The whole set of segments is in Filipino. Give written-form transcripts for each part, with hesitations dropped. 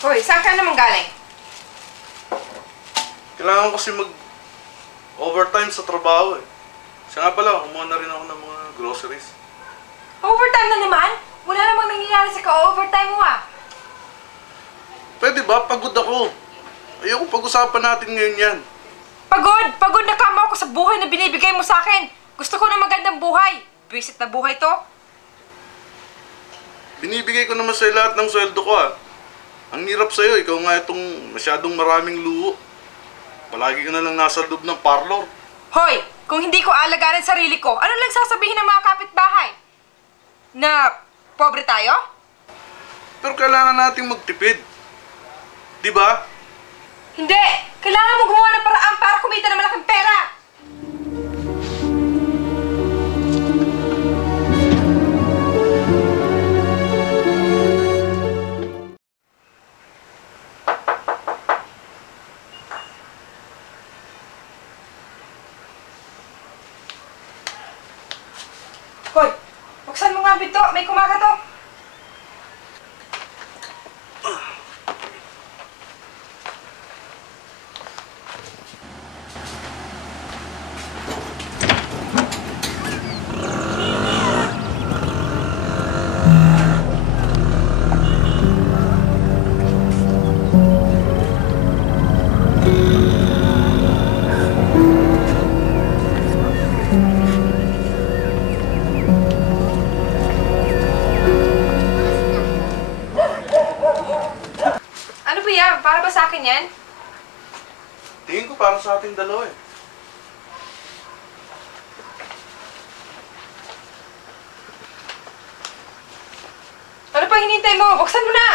Hoy, saan ka naman galing? Kailangan kasi mag-overtime sa trabaho eh. Siya nga pala, kumuha na rin ako ng mga groceries. Overtime na naman? Wala namang nangyayari sa ka-overtime mo ah. Pwede ba? Pagod ako. Ayoko pag-usapan natin ngayon yan. Pagod! Pagod na kama ako sa buhay na binibigay mo sa akin. Gusto ko ng magandang buhay. Visit na buhay to. Binibigay ko naman sa'yo lahat ng sweldo ko ah. Ang hirap sa'yo, ikaw nga itong masyadong maraming luho. Palagi ka na lang nasa loob ng parlor. Hoy! Kung hindi ko alagaran sarili ko, ano lang sasabihin ng mga kapitbahay? Na pobre tayo? Pero kailangan nating magtipid. Di ba? Hindi! Kailangan mo gumawa ng paraan para kumita ng malaking pera! Hoy! Buksan mo nga ang pinto! May kumakatok! Para ba sa akin yan? Tingin ko para sa ating dalawa eh. Ano pa hinintay mo? Buksan mo na!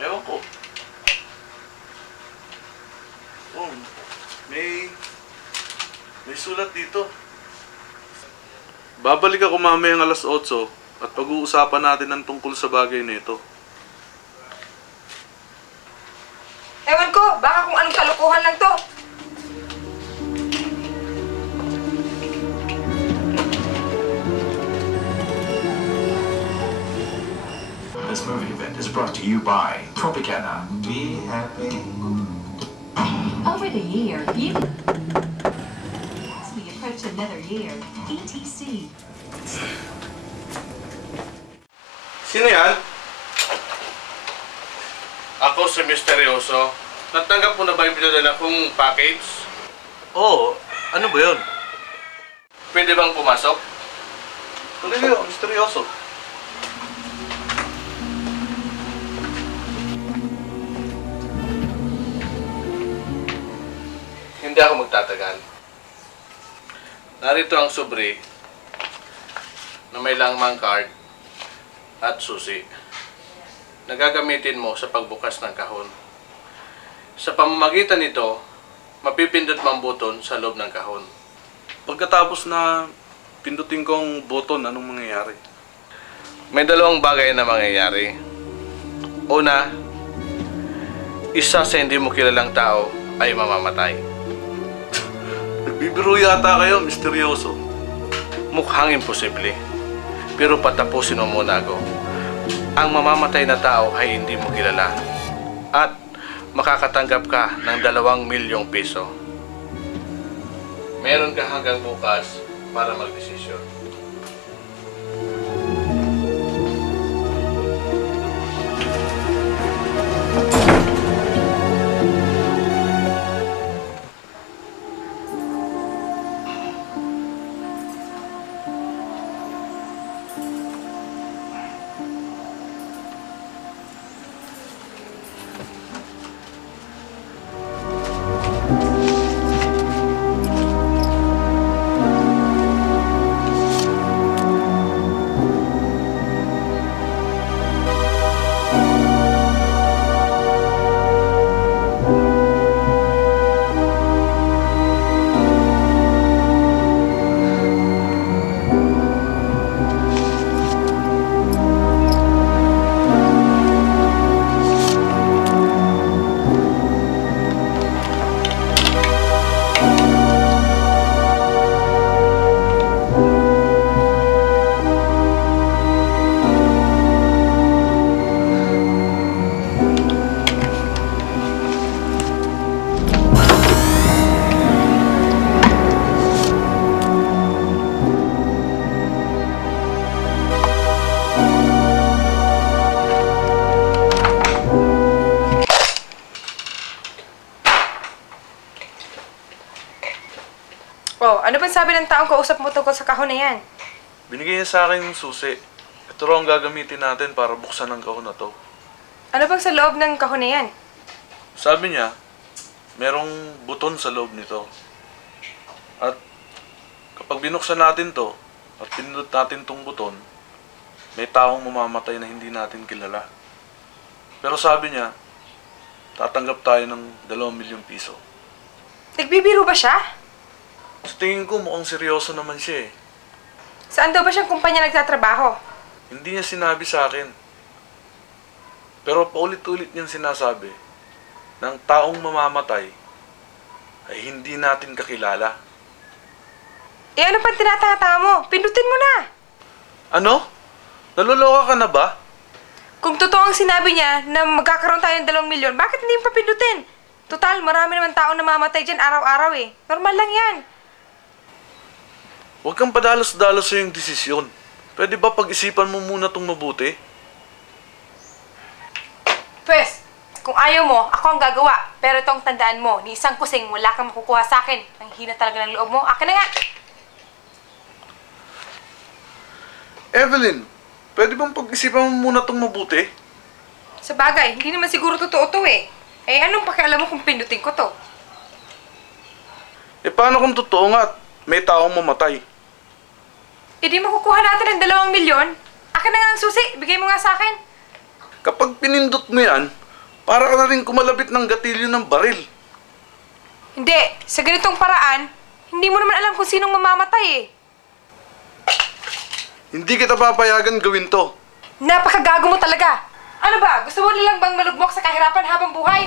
Ewan ko. Oh, may sulat dito. Babalik ako mamayang alas 8 at pag-uusapan natin ang tungkol sa bagay na ito. Ewan ko, baka kung anong kalukuhan lang to. This movie event is brought to you by Tropicana. Be happy. Over the year, as we approach another year, ETC. Sino yan? Ako si Misteryoso. Natanggap mo na ba yung pinadala kong package? Oo. Ano ba yun? Pwede bang pumasok? Tuloy kayo, Misteryoso. Hindi ako magtatagal. Narito ang sobre na may langmang card at susi na gagamitin mo sa pagbukas ng kahon. Sa pamamagitan nito, mapipindot mo ang buton sa loob ng kahon. Pagkatapos na pindutin ko ang buton, anong mangyayari? May dalawang bagay na mangyayari. Una, isa sa hindi mo kilalang tao ay mamamatay. Nagbibiro yata kayo, Misteryoso. Mukhang imposible. Pero patapusin mo muna ako. Ang mamamatay na tao ay hindi mo kilala. At makakatanggap ka ng 2 milyong piso. Meron ka hanggang bukas para magdesisyon. Ano bang sabi ng taong kausap mo tungkol sa kahon na yan? Binigay niya sa akin yung susi. Ito raw ang gagamitin natin para buksan ang kahon na to. Ano bang sa loob ng kahon na yan? Sabi niya, merong buton sa loob nito. At kapag binuksan natin to, at pinindot natin tong buton, may taong mamamatay na hindi natin kilala. Pero sabi niya, tatanggap tayo ng 2,000,000 piso. Nagbibiro ba siya? Sa tingin ko mukhang seryoso naman siya eh. Saan daw ba siyang kumpanya nagtatrabaho? Hindi niya sinabi sa akin. Pero paulit-ulit niyang sinasabi na ang taong mamamatay ay hindi natin kakilala. Eh ano pang tinatanga mo? Pindutin mo na! Ano? Naluloka ka na ba? Kung totoo ang sinabi niya na magkakaroon tayo ng 2,000,000, bakit hindi mo pa pindutin? Total, marami naman taong namamatay dyan araw-araw eh. Normal lang yan. Huwag kang padalos-dalos sa iyong desisyon. Pwede ba pag-isipan mo muna itong mabuti? Pwes, kung ayaw mo, ako ang gagawa. Pero itong tandaan mo, ni isang kusing wala kang makukuha sa akin. Ang hina talaga ng loob mo. Akin na nga! Evelyn, pwede bang pag-isipan mo muna itong mabuti? Sa bagay, hindi naman siguro totoo to eh. Eh anong pakialam mo kung pindutin ko to? Eh paano kung totoo nga at may taong mamatay? Eh di makukuha natin ang 2,000,000. Akin na nga ang susi, bigay mo nga sa akin. Kapag pinindot mo yan, para ka na rin kumalabit ng gatilyo ng baril. Hindi, sa ganitong paraan, hindi mo naman alam kung sinong mamamatay eh. Hindi kita papayagan gawin to. Napakagago mo talaga. Ano ba? Gusto mo nilang bang malugmok sa kahirapan habang buhay?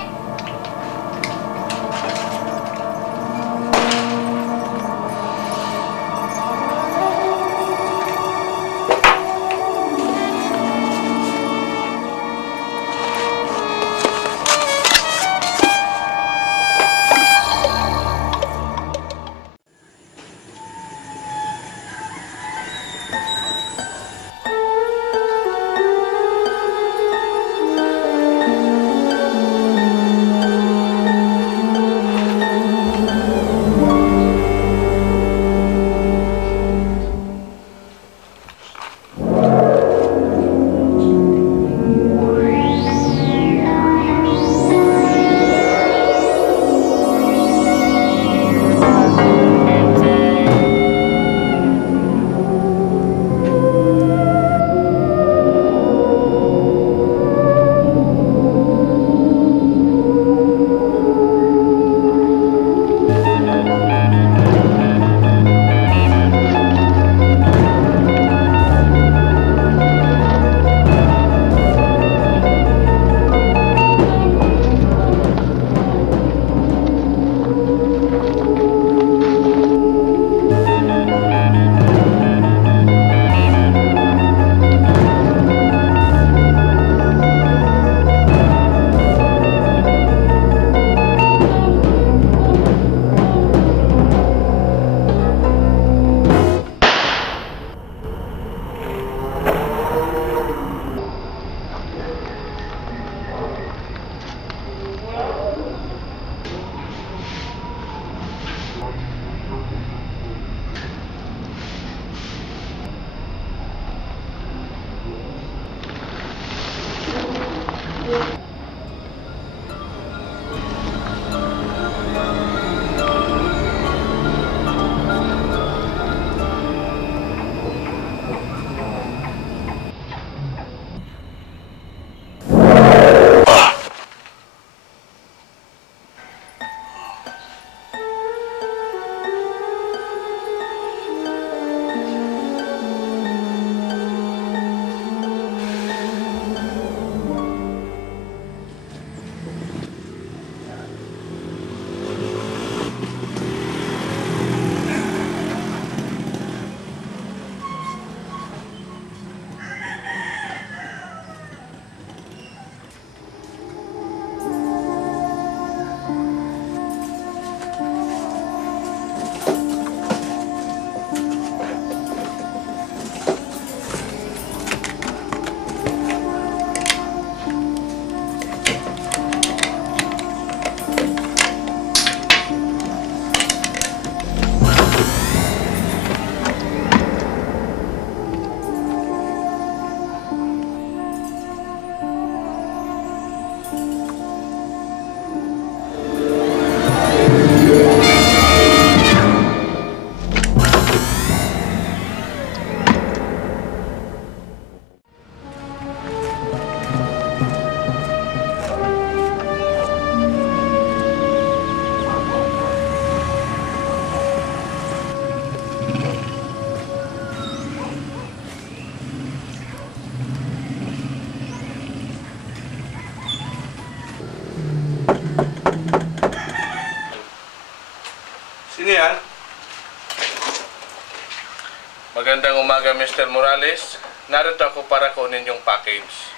Magandang umaga, Mr. Morales. Narito ako para kunin yung package.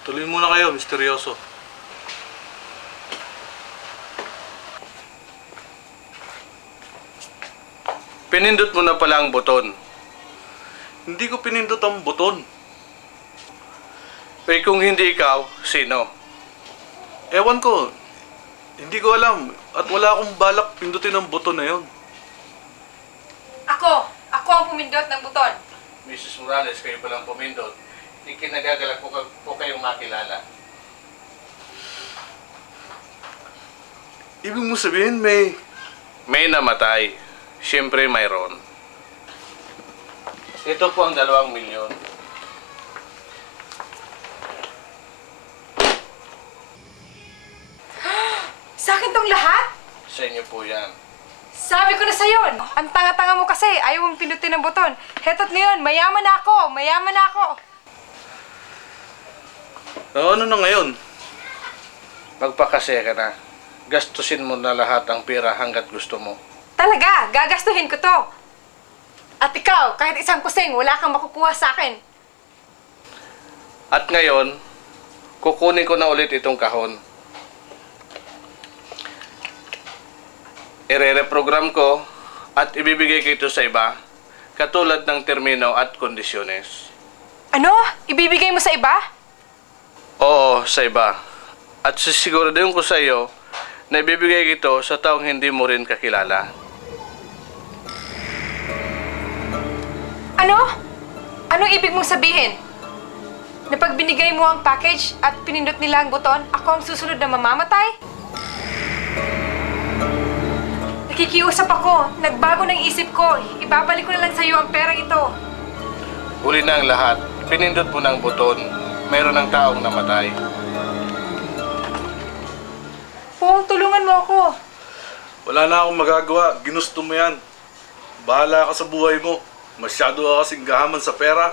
Tuloy muna kayo, misteryoso. Pinindot mo na pala ang buton. Hindi ko pinindot ang buton. Eh kung hindi ikaw, sino? Ewan ko. Hindi ko alam. At wala akong balak pindutin ang buton na yon. Ako! Ako ang pumindot ng buton. Mrs. Morales, kayo palang pumindot. Ikinagagalak po kayong makilala. Ibig mo sabihin, May namatay. Siyempre mayroon. Ito po ang 2 milyon. Sa akin tong lahat? Sa inyo po yan. Sabi ko na sa'yo, ang tanga-tanga mo kasi, ayaw mong pindutin ng buton. Heto't ngayon, mayaman na ako, mayaman na ako. ano na ngayon? Magpakasaya ka na. Gastusin mo na lahat ang pera hanggat gusto mo. Talaga, gagastuhin ko to. At ikaw, kahit isang kusing, wala kang makukuha sa akin. At ngayon, kukunin ko na ulit itong kahon. Ire-reprogram ko at ibibigay ko ito sa iba, katulad ng termino at kondisyones. Ano? Ibibigay mo sa iba? Oo, sa iba. At sisiguraduhin ko sa iyo na ibibigay ito sa taong hindi mo rin kakilala. Ano? Anong ibig mong sabihin? Na pag binigay mo ang package at pinindot nila ang buton, ako ang susunod na mamamatay? Nakikiusap ako. Nagbago ng isip ko. Ibabalik ko na lang sa'yo ang perang ito. Huli na ang lahat. Pinindot mo ng buton. Mayroon ng taong namatay. Pong, tulungan mo ako. Wala na akong magagawa. Ginusto mo yan. Bahala ka sa buhay mo. Masyado ka kasing gahaman sa pera.